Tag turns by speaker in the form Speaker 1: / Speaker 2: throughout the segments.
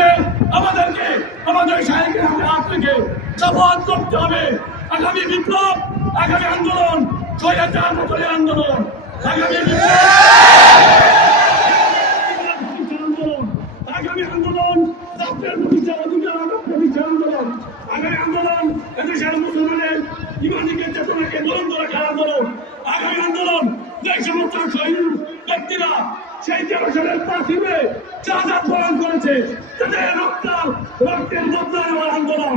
Speaker 1: আজকে আমাদেরকে, আমাদের সাহেবের হাতে রেখে শপথ করতে হবে। আগামী বিপ্লব, আগামী আন্দোলন, ছয় আন্দোলন, আগামী আন্দোলন আগামী আন্দোলন রাষ্ট্রের প্রতিষ্ঠা অধিকার আন্দোলন আন্দোলন আন্দোলন? আন্দোলন, যে সমস্ত ব্যক্তিরা সেই বরণ করেছে। আন্দোলন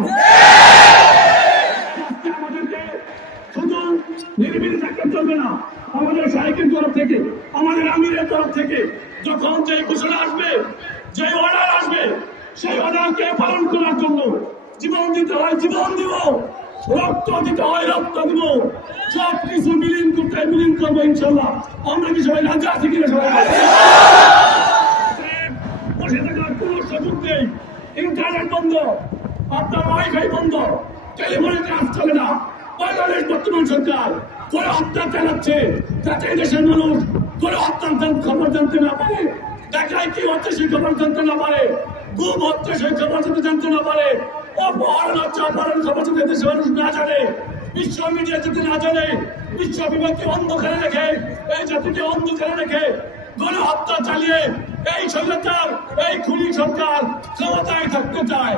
Speaker 1: আমাদেরকে আমাদের সাহেবের তরফ থেকে যখন যে ঘোষণা আসবে যে অর্ডার আসবে, সেই অর্ডারকে পালন করার জন্য জীবন দিতে হয়, জীবন দিব, রক্ত দিতে হয়, রক্ত দিব। কিছু বিলীন করতে বিলীন করব আমরা কি ইন্টারনেট বন্ধ, আপনার ওয়াইফাই বন্ধ, টেলিফোনে কাজ চলে না। বাংলাদেশ বর্তমান সরকার করে হত্যা চালাচ্ছে যাতে দেশের মানুষ করে হত্যার খবর জানতে না পারে। দেখায় কি হচ্ছে সেই খবর জানতে না পারে। গুম হচ্ছে সেই খবর যাতে জানতে না পারে। অপহরণ হচ্ছে, অপহরণ খবর যাতে দেশের মানুষ না জানে। বিশ্ব মিডিয়া যাতে না জানে, বিশ্ব বিভাগকে অন্ধকারে রেখে, এই জাতিকে অন্ধকারে রেখে গণ হত্যা চালিয়ে এই স্বৈরাচার এই খুনি সরকার ক্ষমতায় থাকতে চায়।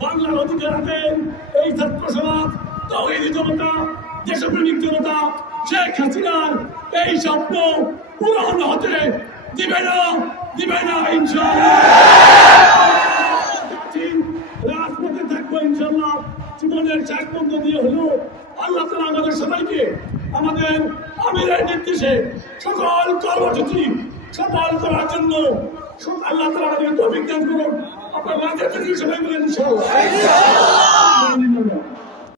Speaker 1: বাংলার- অধিকার আছেন এই ছাত্র সমাজ, তহিদি জনতা, দেশপ্রেমিক জনতা, শেখ হাসিনার এই স্বপ্ন পূরণ হতে দিবে না দিবে না রাজপথে থাকব ইনশাল্লাহ জীবনের পর্যন্ত দিয়ে হলো আল্লাহ তালা আমাদের সবাইকে আমাদের আমিরের নির্দেশে সকল কর্মসূচি সফল করার জন্য আল্লাহ তালা আমাদের অভিজ্ঞান করুন। আপনার মাঝে থেকে সবাই বলেন